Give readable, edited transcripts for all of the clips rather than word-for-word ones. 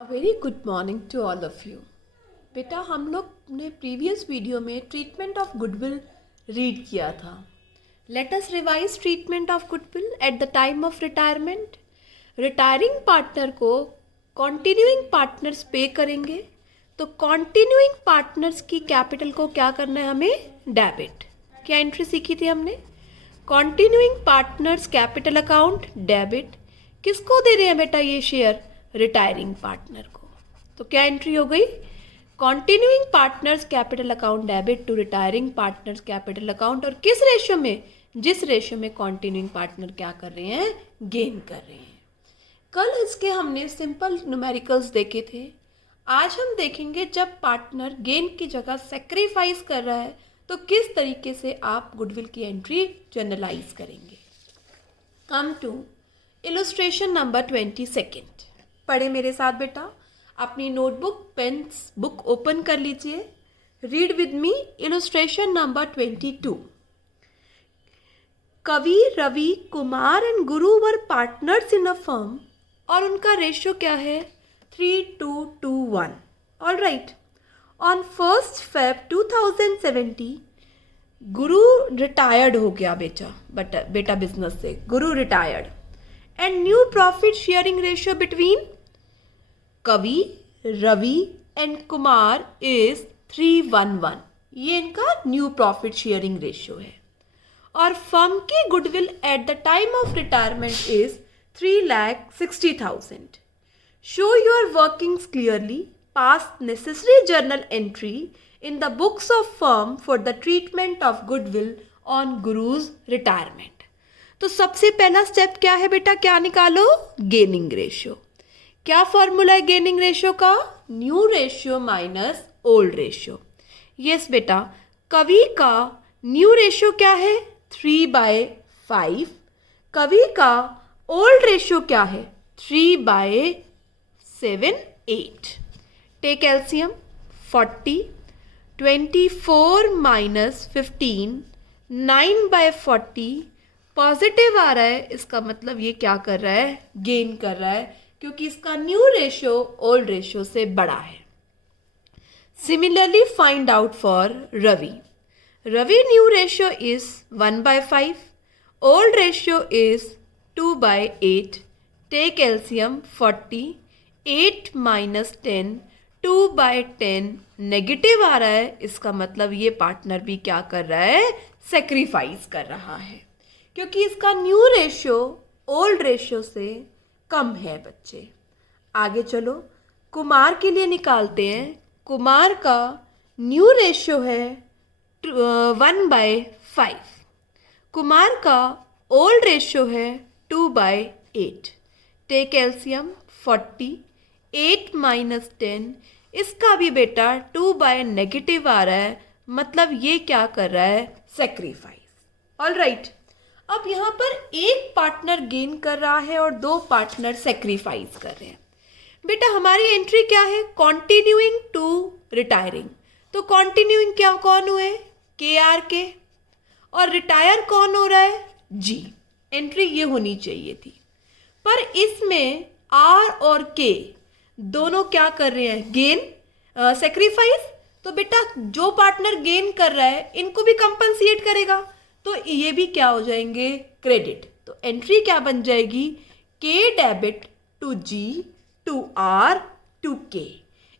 Very good morning to all of you. बेटा, हम लोग ने प्रीवियस वीडियो में ट्रीटमेंट ऑफ गुडविल रीड किया था। Let us revise treatment of goodwill at the time of retirement. Retiring partner को continuing partners pay करेंगे, तो कॉन्टिन्यूइंग पार्टनर्स की कैपिटल को क्या करना है हमें? डेबिट। क्या एंट्री सीखी थी हमने? Continuing partners capital account debit. किसको दे रहे हैं बेटा ये शेयर? रिटायरिंग पार्टनर को। तो क्या एंट्री हो गई? Continuing partners capital account debit to retiring partners capital account. और किस रेशियो में? जिस रेशियो में कॉन्टिन्यूइंग पार्टनर क्या कर रहे हैं? गेन कर रहे हैं। कल इसके हमने सिंपल न्यूमेरिकल्स देखे थे। आज हम देखेंगे जब पार्टनर गेन की जगह सेक्रीफाइस कर रहा है तो किस तरीके से आप गुडविल की एंट्री जनरलाइज करेंगे। Come to illustration number 22। पढ़े मेरे साथ बेटा। अपनी नोटबुक पेन्स बुक ओपन कर लीजिए। Read with me illustration number 22। कवि, Ravi, Kumar and Guru were partners in a firm और उनका रेशियो क्या है? 3:2:1। All right. On 1 Feb 2070 Guru retired हो गया बेटा बिजनेस से। गुरु retired and new profit sharing ratio between कवि, रवि एंड कुमार इज 3:1:1। ये इनका न्यू प्रॉफिट शेयरिंग रेशियो है। और फर्म की goodwill at the time of retirement is 3,60,000। Show your workings clearly. Pass necessary journal entry in the books of firm for the treatment of goodwill on Guru's retirement. तो सबसे पहला step क्या है बेटा? क्या निकालो? Gaining ratio. क्या फॉर्मूला है गेनिंग रेशियो का? New ratio minus old ratio. Yes बेटा, कवि का न्यू रेशियो क्या है? 3/5। कवि का ओल्ड रेशियो क्या है? 3/7, 8। Take LCM. 40 24 - 15 9/40। पॉजिटिव आ रहा है, इसका मतलब ये क्या कर रहा है? गेन कर रहा है, क्योंकि इसका न्यू रेशियो ओल्ड रेशियो से बड़ा है। Similarly find out for Ravi. Ravi new ratio is 1/5, old ratio is 2/8। Take LCM. 40 8 - 10 2/10। Negative आ रहा है, इसका मतलब ये पार्टनर भी क्या कर रहा है? सेक्रीफाइस कर रहा है, क्योंकि इसका न्यू रेशियो ओल्ड रेशियो से कम है बच्चे। आगे चलो, कुमार के लिए निकालते हैं। कुमार का न्यू रेशियो है 1/5। कुमार का ओल्ड रेशियो है 2/8। Take LCM. 40 8 - 10। इसका भी बेटा 2 नेगेटिव आ रहा है, मतलब ये क्या कर रहा है? सेक्रीफाइस। All right. अब यहाँ पर एक पार्टनर गेन कर रहा है और दो पार्टनर सेक्रीफाइस कर रहे हैं। बेटा हमारी एंट्री क्या है? Continuing to retiring. तो कॉन्टिन्यूइंग क्या कौन हुए? KRK। और रिटायर कौन हो रहा है? G। एंट्री ये होनी चाहिए थी, पर इसमें R और K दोनों क्या कर रहे हैं? Gain, sacrifice. तो बेटा जो पार्टनर गेन कर रहा है इनको भी कंपनसेट करेगा, तो ये भी क्या हो जाएंगे? क्रेडिट। तो एंट्री क्या बन जाएगी? K debit to G to R to K।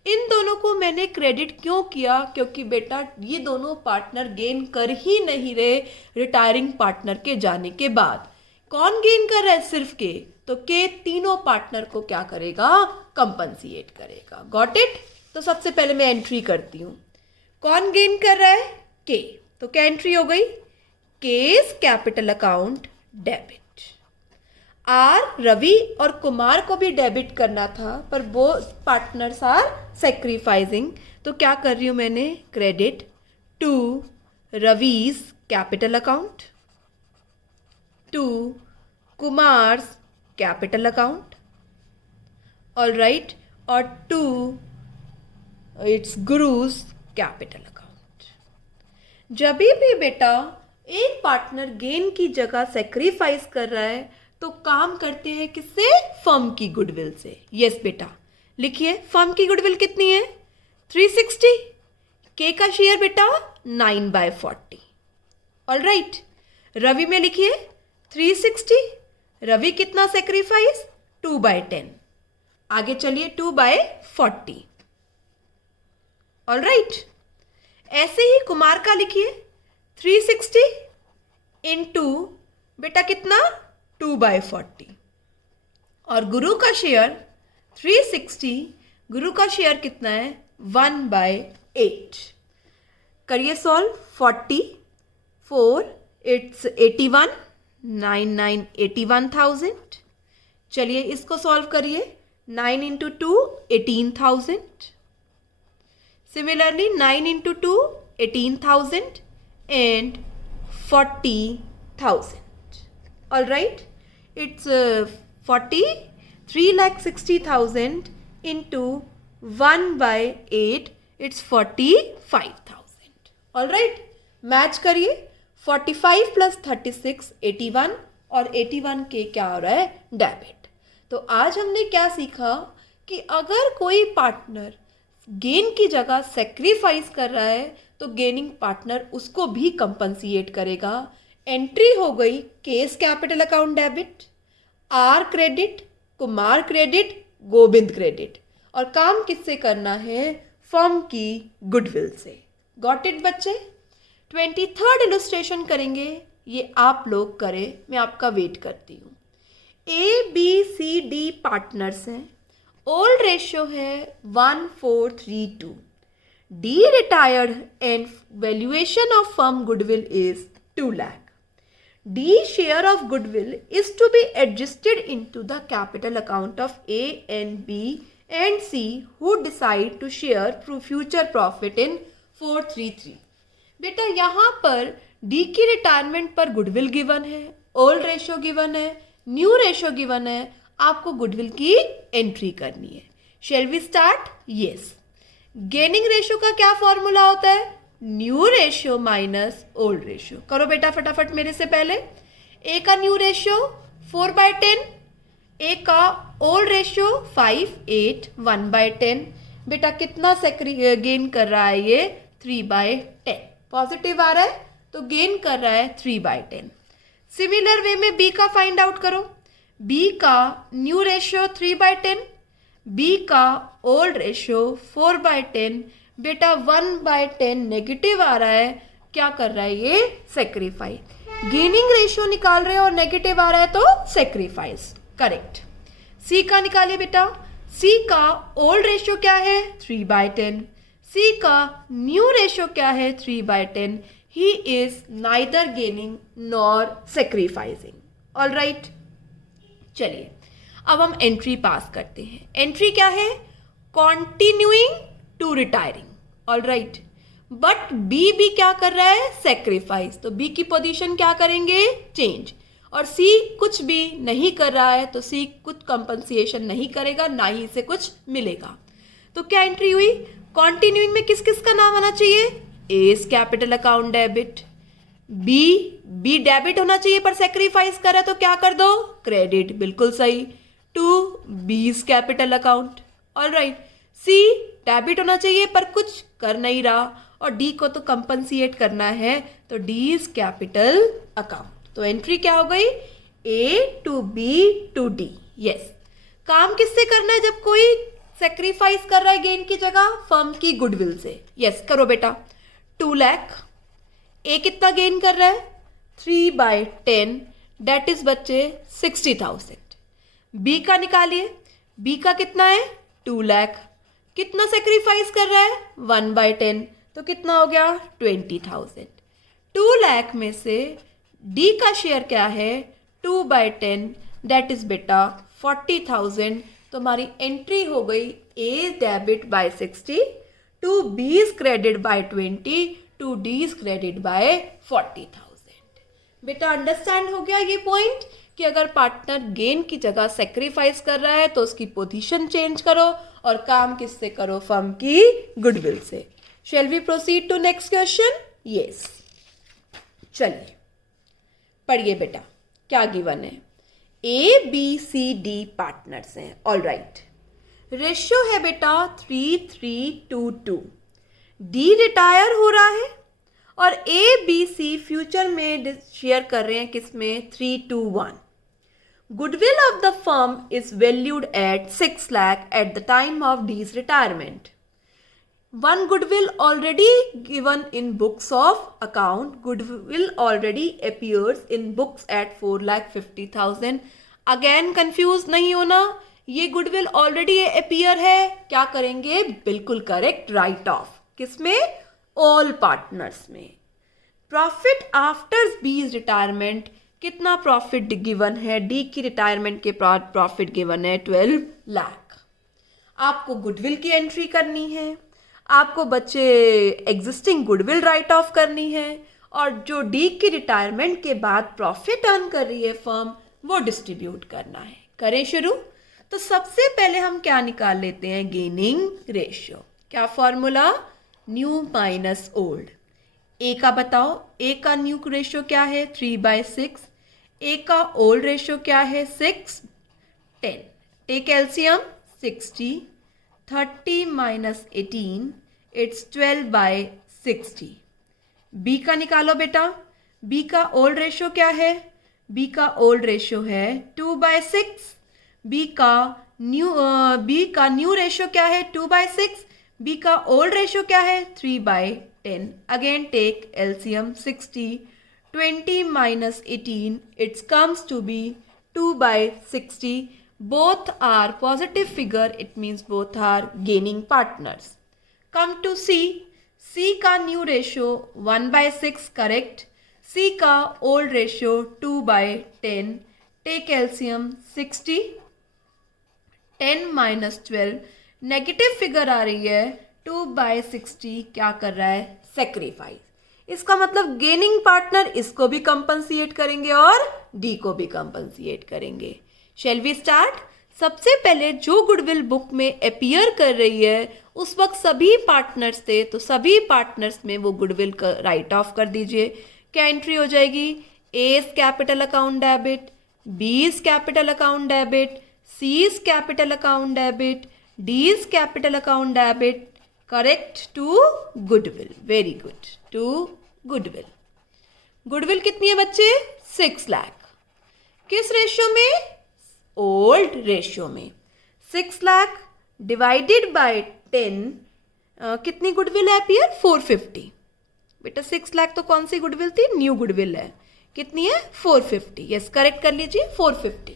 इन दोनों को मैंने क्रेडिट क्यों किया? क्योंकि बेटा ये दोनों पार्टनर गेन कर ही नहीं रहे रिटायरिंग पार्टनर के जाने के बाद। कौन गेन कर रहा है? सिर्फ K। तो K तीनों पार्टनर को क्या करेगा? कंपनसेट करेगा। Got it? तो सबसे पहले मैं एंट्री करती हूँ। कौन गेन कर रहा है? K। तो क्या एंट्री हो गई? K's capital account debit. R, Ravi और कुमार को भी डेबिट करना था, पर वो पार्टनर्स आर सेक्रीफाइसिंग, तो क्या कर रही हूँ मैंने? Credit to Ravi's capital account to Kumar's capital account. All right. और to its Guru's capital account. जब भी बेटा एक पार्टनर गेन की जगह सेक्रीफाइस कर रहा है तो काम करते हैं किससे? फर्म की गुडविल से। यस बेटा, लिखिए फर्म की गुडविल कितनी है 360, के का शेयर बेटा 9/40। ऑल राइट, रवि में लिखिए 360, रवि कितना सेक्रीफाइस 2/10। आगे चलिए 2/40। ऑल राइट, ऐसे ही कुमार का लिखिए 360 इंटू बेटा कितना 2/40, और गुरु का शेयर 360, गुरु का शेयर कितना है 1/8। करिए सॉल्व, 40 4 इट्स 81, 9 9 81,000। चलिए इसको सॉल्व करिए, 9 into 2 18,000। Similarly 9 into 2 18,000 and 40,000। All right, it's 40 3,60,000 into 1/8, it's 45,000। All right, match करिए, 45 प्लस 36 81, और 81 के क्या हो रहा है डेबिट। तो आज हमने क्या सीखा कि अगर कोई पार्टनर गेन की जगह सेक्रीफाइस कर रहा है तो गेनिंग पार्टनर उसको भी कंपनसिएट करेगा। एंट्री हो गई K's capital account debit, R credit, Kumar credit, Govind credit, और काम किससे करना है फर्म की गुडविल से। गॉट इट बच्चे। 23rd इलस्ट्रेशन करेंगे, ये आप लोग करें, मैं आपका वेट करती हूँ। ABCD पार्टनर्स हैं, ओल्ड रेशियो है 1:4:3:2, D retired and valuation of firm goodwill is 2 lakh. D share of goodwill is to be adjusted into the capital account of A and B and C who decide to share through future profit in 4:3:3. बेटा यहाँ पर D की retirement पर goodwill given है, old ratio given है, new ratio given है, आपको goodwill की एंट्री करनी है। Shall we start? Yes. Gaining ratio का क्या फॉर्मूला होता है? New ratio minus old ratio. करो बेटा फटाफट मेरे से पहले। ए का न्यू रेशियो 4/10, ए का ओल्ड रेशियो 5 8 1/10। बेटा कितना गेन कर रहा है ये 3/10। पॉजिटिव आ रहा है तो गेन कर रहा है 3/10। सिमिलर वे में बी का फाइंड आउट करो। बी का न्यू रेशियो 3/10, बी का ओल्ड रेशियो 4/10। बेटा 1/10 नेगेटिव आ रहा है, क्या कर रहा है ये सेक्रीफाइस। गेनिंग रेशियो निकाल रहे हो और नेगेटिव आ रहा है तो सेक्रीफाइस, करेक्ट। सी का निकालिए बेटा। सी का ओल्ड रेशियो क्या है 3/10, सी का न्यू रेशियो क्या है 3/10। He is neither gaining nor sacrificing. All right, चलिए अब हम एंट्री पास करते हैं। एंट्री क्या है? Continuing to retiring. All right, but B भी क्या कर रहा है सेक्रीफाइस, तो बी की पोजीशन क्या करेंगे चेंज, और सी कुछ भी नहीं कर रहा है तो सी कुछ कंपनसिएशन नहीं करेगा, ना ही इसे कुछ मिलेगा। तो क्या एंट्री हुई? कॉन्टिन्यूइंग में किस किस का नाम आना चाहिए? A's capital account debit, B debit होना चाहिए पर सेक्रीफाइस कर रहा है तो क्या कर दो क्रेडिट, बिल्कुल सही, to B's capital account. All right, C debit होना चाहिए पर कुछ कर नहीं रहा, और डी को तो कंपनसिएट करना है तो डी इज कैपिटल अकाउंट। तो एंट्री क्या हो गई? A to B to D. Yes, काम किससे करना है जब कोई सेक्रीफाइस कर रहा है गेन की जगह? फर्म की गुडविल से। यस, करो बेटा। 2 लाख। ए कितना गेन कर रहा है? 3/10, डेट इज बच्चे 60,000। बी का निकालिए। बी का कितना है? 2 लाख। कितना सेक्रीफाइस कर रहा है? 1/10, तो कितना हो गया 20,000। 2 लाख में से डी का शेयर क्या है? 2/10, डेट इज बेटा 40,000। तो हमारी एंट्री हो गई A debit by 60, to B's credit by 20, to D's credit by 40,000। बेटा अंडरस्टैंड हो गया ये पॉइंट कि अगर पार्टनर गेन की जगह सेक्रीफाइस कर रहा है तो उसकी पोजीशन चेंज करो और काम किससे करो? फर्म की गुडविल से। Shall we proceed to next question? Yes, चलिए पढ़िए बेटा क्या गिवन है। A, B, C, D partners हैं। ऑल राइट, रेशियो है बेटा 3322। डी रिटायर हो रहा है और ए बी सी फ्यूचर में शेयर कर रहे हैं किसमें 321। Goodwill of the firm is valued at 6 lakh at the time of D's retirement. One goodwill already given in books of account. Goodwill already appears in books at 4,50,000. Again confused नहीं होना, ये goodwill already appear है, क्या करेंगे? बिल्कुल correct, right of. किसमें? All partners में। Profit after B's retirement, कितना प्रॉफिट गिवन है? डी की रिटायरमेंट के प्रॉफिट गिवन है 12 लाख। आपको गुडविल की एंट्री करनी है, आपको बच्चे एग्जिस्टिंग गुडविल राइट ऑफ करनी है, और जो डी की रिटायरमेंट के बाद प्रॉफिट अर्न कर रही है फर्म वो डिस्ट्रीब्यूट करना है। करें शुरू। तो सबसे पहले हम क्या निकाल लेते हैं? Gaining ratio. क्या formula? New minus old. A का बताओ, ए का न्यू रेशियो क्या है? 3/6। ए का ओल्ड रेशियो क्या है? 6, 10। Take LCM 60, 30 minus 18, it's 12/60। B का निकालो बेटा। बी का ओल्ड रेशियो क्या है? बी का ओल्ड रेशियो है 2/6। बी का न्यू रेशियो क्या है? 2/6। बी का ओल्ड रेशियो क्या है? 3/10। Again take LCM 60, 20 minus 18, it comes to be 2/60। Both are positive figure, it means both are gaining partners. Come to C. C का new ratio 1/6 correct. C का old ratio 2/10। Take LCM 60, 10 minus 12, negative figure आ रही है 2/60। क्या कर रहा है? Sacrifice. इसका मतलब गेनिंग पार्टनर इसको भी कंपनसिएट करेंगे और डी को भी कंपनसिएट करेंगे। Shall we start. सबसे पहले जो गुडविल बुक में अपीयर कर रही है उस वक्त सभी पार्टनर्स थे, तो सभी पार्टनर्स में वो गुडविल राइट ऑफ कर दीजिए। क्या एंट्री हो जाएगी? A is capital account debit, B is capital account debit, C is capital account debit, D is capital account debit. Correct to goodwill. Very good, to goodwill. Goodwill कितनी है बच्चे? 6 लाख। किस ratio में? ओल्ड रेशियो में। 6 lakh divided by 10, कितनी goodwill है appear? 450। बेटा 6 लाख तो कौन सी गुडविल थी? न्यू गुडविल है। कितनी है? 450। यस करेक्ट कर लीजिए, 450।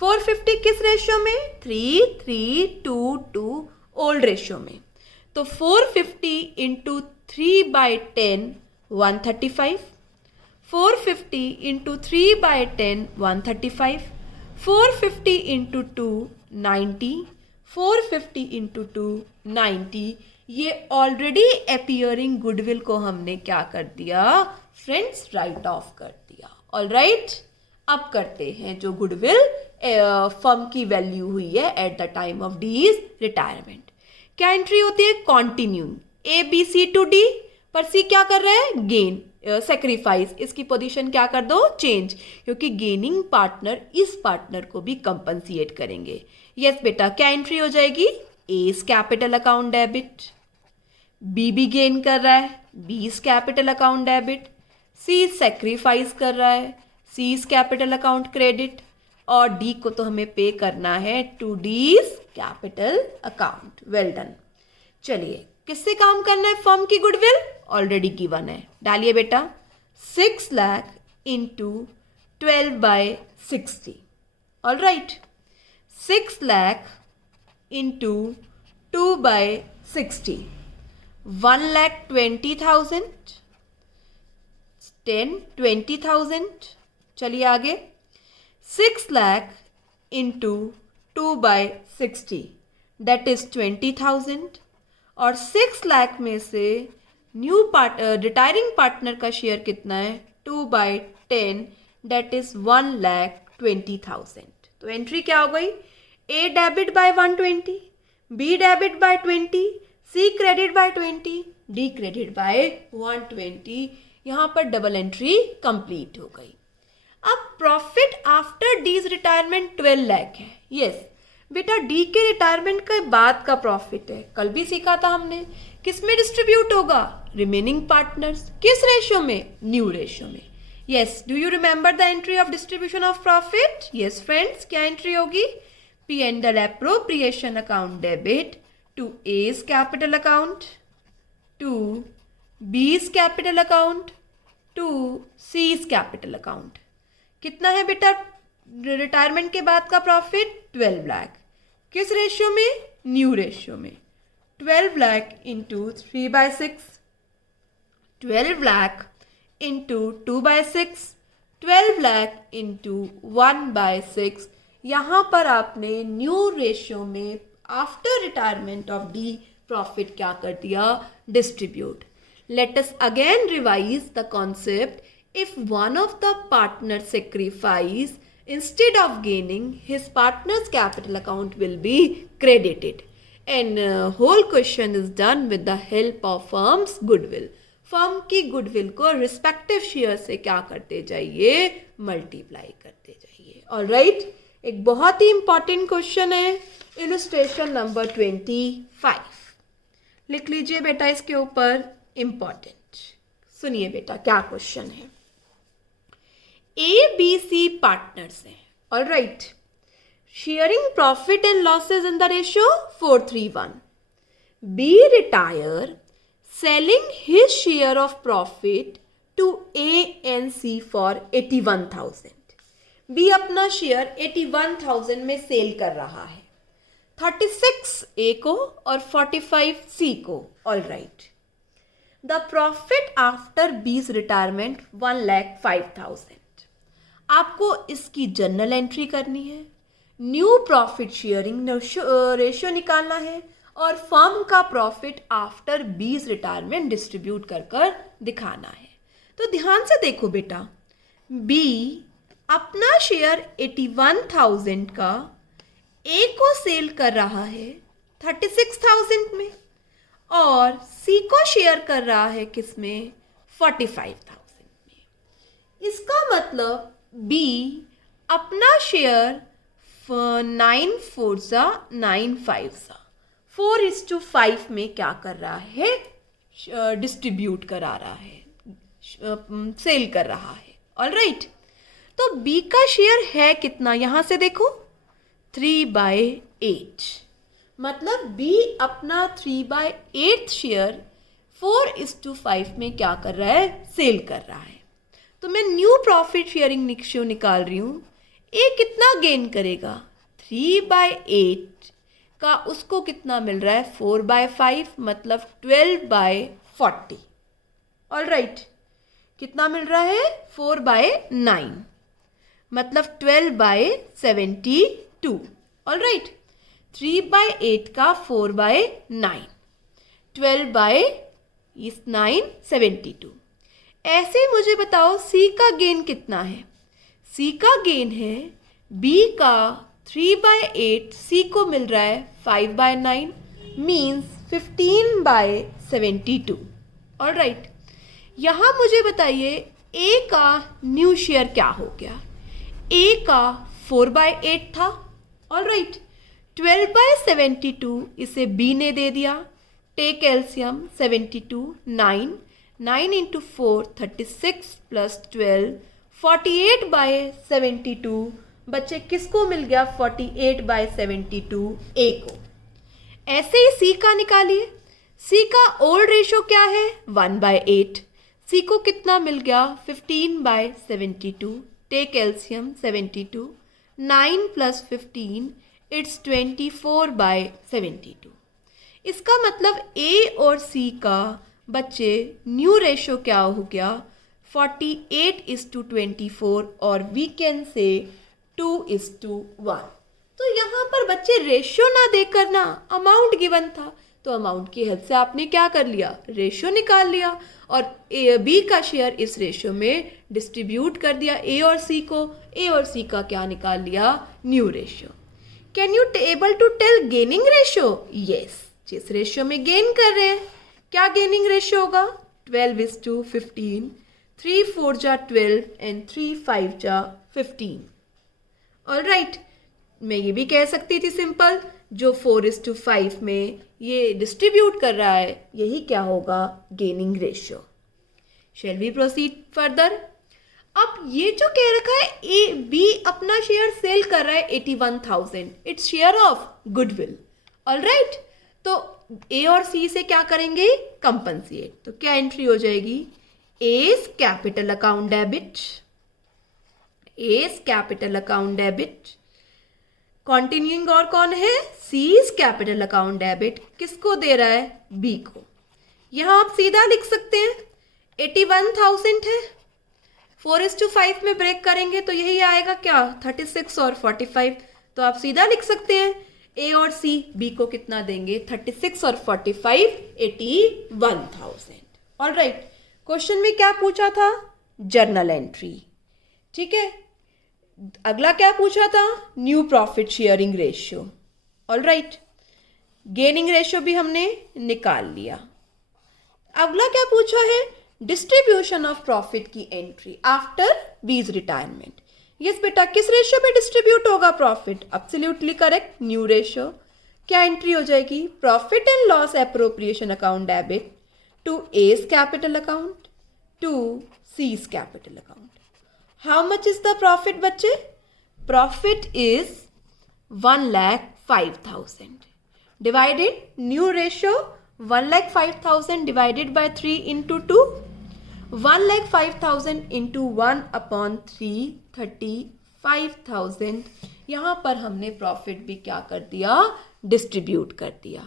450 किस रेशियो में? 3,322 ओल्ड रेशियो में। तो 450 इंटू 3/10 135। 450 इंटू 3/10 135। 450 इंटू 2 90। 450 इंटू 2 90। ये ऑलरेडी अपीयरिंग गुडविल को हमने क्या कर दिया फ्रेंड्स? राइट ऑफ कर दिया। ऑल राइट, अब करते हैं जो गुडविल फर्म की वैल्यू हुई है at the time of D's retirement. क्या एंट्री होती है? Continuing A B C to D, पर सी क्या कर रहा है? Gain, sacrifice. इसकी पोजीशन क्या कर दो? चेंज, क्योंकि गेनिंग पार्टनर इस पार्टनर को भी कंपनसिएट करेंगे। यस बेटा, क्या एंट्री हो जाएगी? A is capital account debit, B भी गेन कर रहा है, B is capital account debit, C sacrifice कर रहा है, C is capital account credit, और डी को तो हमें पे करना है to D's capital account. Well done. चलिए, किससे काम करना है? फर्म की गुडविल ऑलरेडी गिवन है। डालिए बेटा 6 lakh into 12/60। All right, 6 lakh into 2/60, 1,20,000, 10 20,000। चलिए आगे, 6 लाख इंटू 2/60 दैट इज 20,000, और 6 लाख में से न्यू रिटायरिंग पार्टनर का शेयर कितना है? 2/10 दैट इज 1,20,000। तो एंट्री क्या हो गई? A debit by 120, B debit by 20, C credit by 20, D credit by 120। यहाँ पर डबल एंट्री कंप्लीट हो गई। अब profit after D's retirement 12 lakh है। यस, बेटा डी के रिटायरमेंट के बाद का प्रॉफिट है, कल भी सीखा था हमने, किस में डिस्ट्रीब्यूट होगा, रिमेनिंग पार्टनर्स, किस रेशियो में, न्यू रेशियो में। Yes, do you remember the entry of distribution of profit? Yes friends, क्या एंट्री होगी, P and L appropriation account debit to A's capital account, to B's capital account, to C's capital account. कितना है बेटा retirement के बाद का profit, 12 lakh, किस ratio में, न्यू रेशियो में। 12 lakh into 3/6, 12 lakh into 2/6, 12 lakh into 1/6। यहाँ पर आपने न्यू रेशियो में after retirement of D profit क्या कर दिया, distribute. Let us again revise the concept. If one of the partners sacrifice, instead of gaining, his partner's capital account will be credited. And whole question is done with the help of firm's goodwill. Firm की goodwill को respective share से क्या करते जाइए, multiply करते जाइए। Alright, एक बहुत ही इंपॉर्टेंट क्वेश्चन है, इलस्ट्रेशन नंबर 25। लिख लीजिए बेटा इसके ऊपर, इंपॉर्टेंट। सुनिए बेटा क्या क्वेश्चन है। ABC partners हैं, all right, sharing profit and losses in the ratio 4:3:1. B retire, selling his share of profit to A and C for 81,000. B अपना शेयर 81,000 में सेल कर रहा है, 36 A को और 45 C को। All right, the profit after B's retirement 1,05,000। आपको इसकी जर्नल एंट्री करनी है, न्यू प्रॉफिट शेयरिंग रेशियो निकालना है और फर्म का profit after B's retirement distribute कर कर दिखाना है। तो ध्यान से देखो बेटा, बी अपना शेयर 81,000 का ए को सेल कर रहा है 36,000 में और सी को शेयर कर रहा है किसमें, 45,000 में। इसका मतलब बी अपना शेयर 9 4 9 5 4:5 में क्या कर रहा है, डिस्ट्रीब्यूट करा रहा है, सेल कर रहा है। ऑल राइट, तो बी का शेयर है कितना, यहां से देखो 3/8, मतलब बी अपना 3/8 शेयर 4:5 में क्या कर रहा है, सेल कर रहा है। तो मैं न्यू प्रॉफिट शेयरिंग रेशियो निकाल रही हूँ, ए कितना गेन करेगा, 3/8 का उसको कितना मिल रहा है, 4/5, मतलब 12/40। ऑल राइट, कितना मिल रहा है, 4/9, मतलब 12/72। ऑल राइट, 3/8 का 4/9, 12/9 72। ऐसे मुझे बताओ सी का गेन कितना है, सी का गेन है बी का 3/8, सी को मिल रहा है 5/9, मीन्स 15/72। ऑल राइट, यहाँ मुझे बताइए ए का न्यू शेयर क्या हो गया, ए का 4/8 था। ऑल राइट, 12/72 इसे बी ने दे दिया, टेक एलसीएम 72, 9 इंटू 4 36 प्लस 12 48/72। बच्चे किसको मिल गया, 48/72 ए को। ऐसे ही सी का निकालिए, सी का ओल्ड रेशो क्या है, 1/8, सी को कितना मिल गया, 15/72, टेक एलसीएम 72, 9 प्लस 15 इट्स 24/72। इसका मतलब ए और सी का बच्चे न्यू रेशो क्या हो गया, 48:24, और वी कैन से 2:1। तो यहाँ पर बच्चे रेशियो ना देकर ना अमाउंट गिवन था, तो अमाउंट की हेल्प से आपने क्या कर लिया, रेशियो निकाल लिया और बी का शेयर इस रेशियो में डिस्ट्रीब्यूट कर दिया ए और सी को। ए और सी का क्या निकाल लिया, new ratio. Can you able to tell gaining ratio? Yes, जिस रेशियो में गेन कर रहे हैं, क्या गेनिंग रेशियो होगा, 12:15, 3 4 12 एंड 3 5 15। ऑल राइट, मैं ये भी कह सकती थी सिंपल, जो 4:5 में ये डिस्ट्रीब्यूट कर रहा है यही क्या होगा, gaining ratio. Shall we proceed further. अब ये जो कह रखा है ए बी अपना शेयर सेल कर रहा है 81,000, its share of goodwill. All right, तो ए और सी से क्या करेंगे, कंपनसेट। तो क्या एंट्री हो जाएगी, A's capital account debit, A's capital account debit. Continuing और कौन है, सीज कैपिटल अकाउंट डेबिट। किसको दे रहा है, बी को। यहां आप सीधा लिख सकते हैं 81,000 है, 4:5 में ब्रेक करेंगे तो यही आएगा क्या, 36 और 45। तो आप सीधा लिख सकते हैं ए और सी बी को कितना देंगे, 36 और 45, 81,000। ऑलराइट, क्वेश्चन में क्या पूछा था, जर्नल एंट्री। ठीक है, अगला क्या पूछा था, new profit sharing ratio. All right, gaining ratio भी हमने निकाल लिया। अगला क्या पूछा है, डिस्ट्रीब्यूशन ऑफ प्रॉफिट की entry after B's retirement. Yes बेटा, किस रेशियो पे डिस्ट्रीब्यूट होगा profit, absolutely correct, new ratio. क्या एंट्री हो जाएगी, profit and loss appropriation account debit to A's capital account to C's capital account. How much is the profit बच्चे, profit is 1,05,000 divided new ratio 1,05,000 divided by 3 into 2, 1,05,000 into 1/3, 35,000। यहाँ पर हमने profit भी क्या कर दिया, डिस्ट्रीब्यूट कर दिया।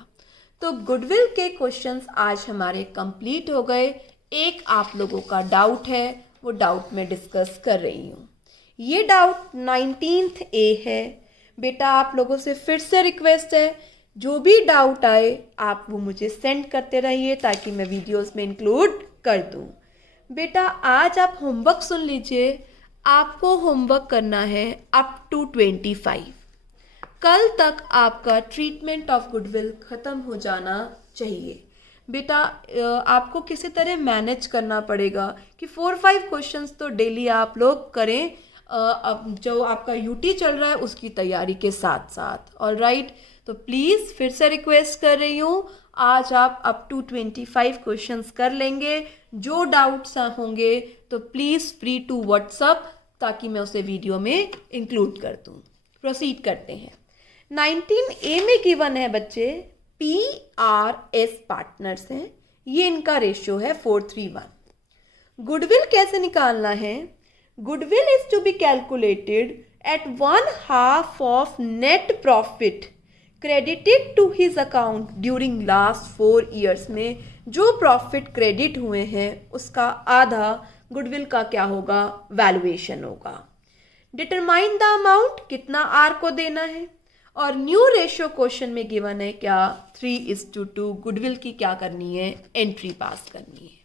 तो गुडविल के क्वेश्चंस आज हमारे कंप्लीट हो गए। एक आप लोगों का डाउट है, वो डाउट मैं डिस्कस कर रही हूँ। ये डाउट 19th A है। बेटा आप लोगों से फिर से रिक्वेस्ट है, जो भी डाउट आए आप वो मुझे सेंड करते रहिए ताकि मैं वीडियोस में इंक्लूड कर दूँ। बेटा आज आप होमवर्क सुन लीजिए, आपको होमवर्क करना है अप टू 25। कल तक आपका ट्रीटमेंट ऑफ गुडविल ख़त्म हो जाना चाहिए। बेटा आपको किसी तरह मैनेज करना पड़ेगा कि 4-5 क्वेश्चंस तो डेली आप लोग करें, अब जो आपका यूटी चल रहा है उसकी तैयारी के साथ साथ। ऑलराइट, तो प्लीज़ फिर से रिक्वेस्ट कर रही हूँ, आज आप अप टू 25 क्वेश्चंस कर लेंगे। जो डाउट्स होंगे तो प्लीज़ फ्री टू व्हाट्सअप, ताकि मैं उसे वीडियो में इंक्लूड कर दूँ। प्रोसीड करते हैं। 19A में गिवन है बच्चे, PRS पार्टनर्स हैं, ये इनका रेशियो है 4:1। गुडविल कैसे निकालना है, goodwill is to be calculated at 1/2 of net profit credited to his account during last 4 years में जो प्रॉफिट क्रेडिट हुए हैं उसका आधा गुडविल का क्या होगा, वैल्यूएशन होगा। डिटरमाइन द अमाउंट, कितना आर को देना है, और न्यू रेशियो क्वेश्चन में गिवन है क्या, 3:2। गुडविल की क्या करनी है, एंट्री पास करनी है।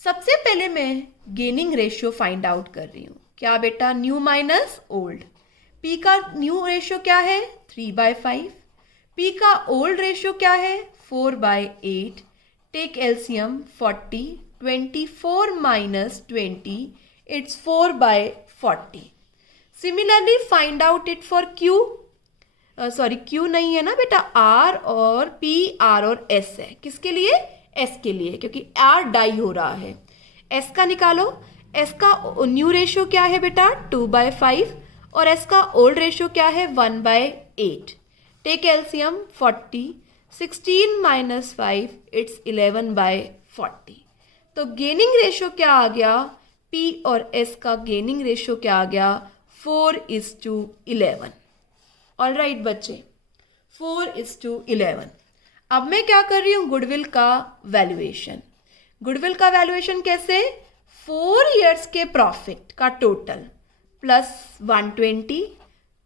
सबसे पहले मैं गेनिंग रेशियो फाइंड आउट कर रही हूँ। क्या बेटा, न्यू माइनस ओल्ड। पी का न्यू रेशियो क्या है, 3/5। पी का ओल्ड रेशियो क्या है, 4/8। Take LCM 40, 24 minus 20, it's 4/40. Similarly, find out it for Q. Q नहीं है ना बेटा, R और P, R और S है। किसके लिए, S के लिए, क्योंकि R डाई हो रहा है। S का निकालो। S का न्यू रेशियो क्या है बेटा, 2/5, और S का ओल्ड रेशियो क्या है, 1/8। Take LCM 40, 16 minus 5, it's 11/40। तो गेनिंग रेशियो क्या आ गया, P और S का गेनिंग रेशियो क्या आ गया, 4:11। ऑलराइट बच्चे, 4:11। अब मैं क्या कर रही हूँ, गुडविल का वैल्यूएशन। गुडविल का वैल्यूएशन कैसे, 4 years के प्रॉफिट का टोटल प्लस 120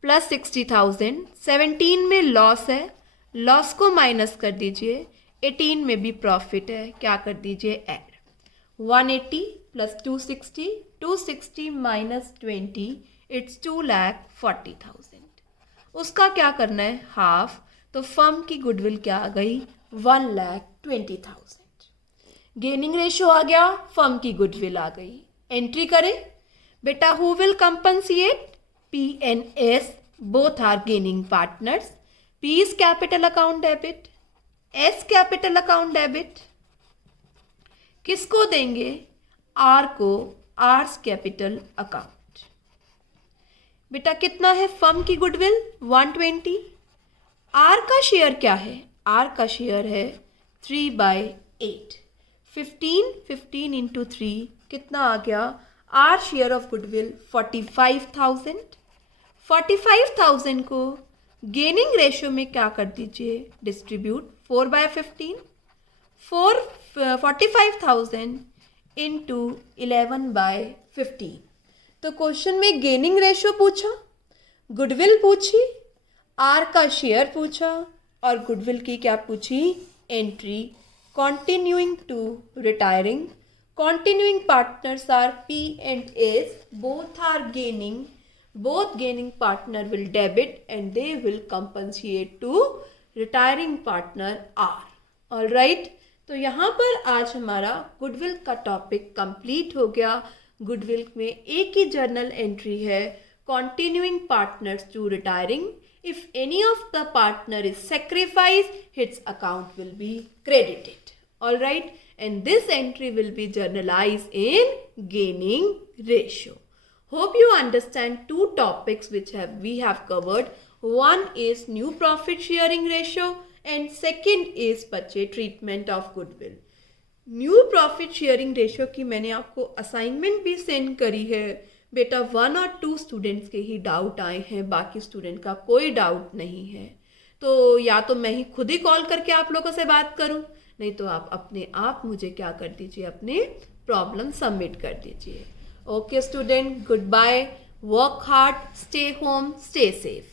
प्लस 60,000, 17 में लॉस है, लॉस को माइनस कर दीजिए, 18 में भी प्रॉफिट है, क्या कर दीजिए ऐड, 180 प्लस 260, 260 माइनस 20, इट्स 2,40,000। उसका क्या करना है, हाफ। तो फर्म की गुडविल क्या आ गई, 1,20,000। गेनिंग रेशियो आ गया, फर्म की गुडविल आ गई। एंट्री करें बेटा, who will compensate, P and S both are gaining partners. P is capital account debit, S capital account debit. किसको देंगे? R को R's कैपिटल अकाउंट। बेटा कितना है फर्म की गुडविल? 120। R का शेयर क्या है? R का शेयर है 3/8। 15 इंटू 3 कितना आ गया? R share of goodwill 45,000। 45,000 को गेनिंग रेशियो में क्या कर दीजिए? डिस्ट्रीब्यूट 4/15। 45,000 इंटू 11/15। तो क्वेश्चन में गेनिंग रेशियो पूछा, गुडविल पूछी, आर का शेयर पूछा और गुडविल की क्या पूछी? Entry. continuing to retiring, continuing partners are P and S, both are gaining, both gaining partner will debit and they will compensate to retiring partner R. All right, तो यहाँ पर आज हमारा गुडविल का टॉपिक कंप्लीट हो गया। Goodwill में एक ही जर्नल एंट्री है, continuing partners to retiring. If any of the partner is sacrificed, its account will be credited. All right, and this entry will be journalized in gaining ratio. Hope you understand two topics which we have covered. One is new profit sharing ratio and second is बच्चे treatment of goodwill. New profit sharing ratio की मैंने आपको assignment भी send करी है। बेटा 1 और 2 students के ही डाउट आए हैं, बाकी स्टूडेंट का कोई डाउट नहीं है। तो या तो मैं ही खुद ही कॉल करके आप लोगों से बात करूं, नहीं तो आप अपने आप मुझे क्या कर दीजिए, अपने प्रॉब्लम सबमिट कर दीजिए। Okay student, goodbye, work hard, stay home, stay safe.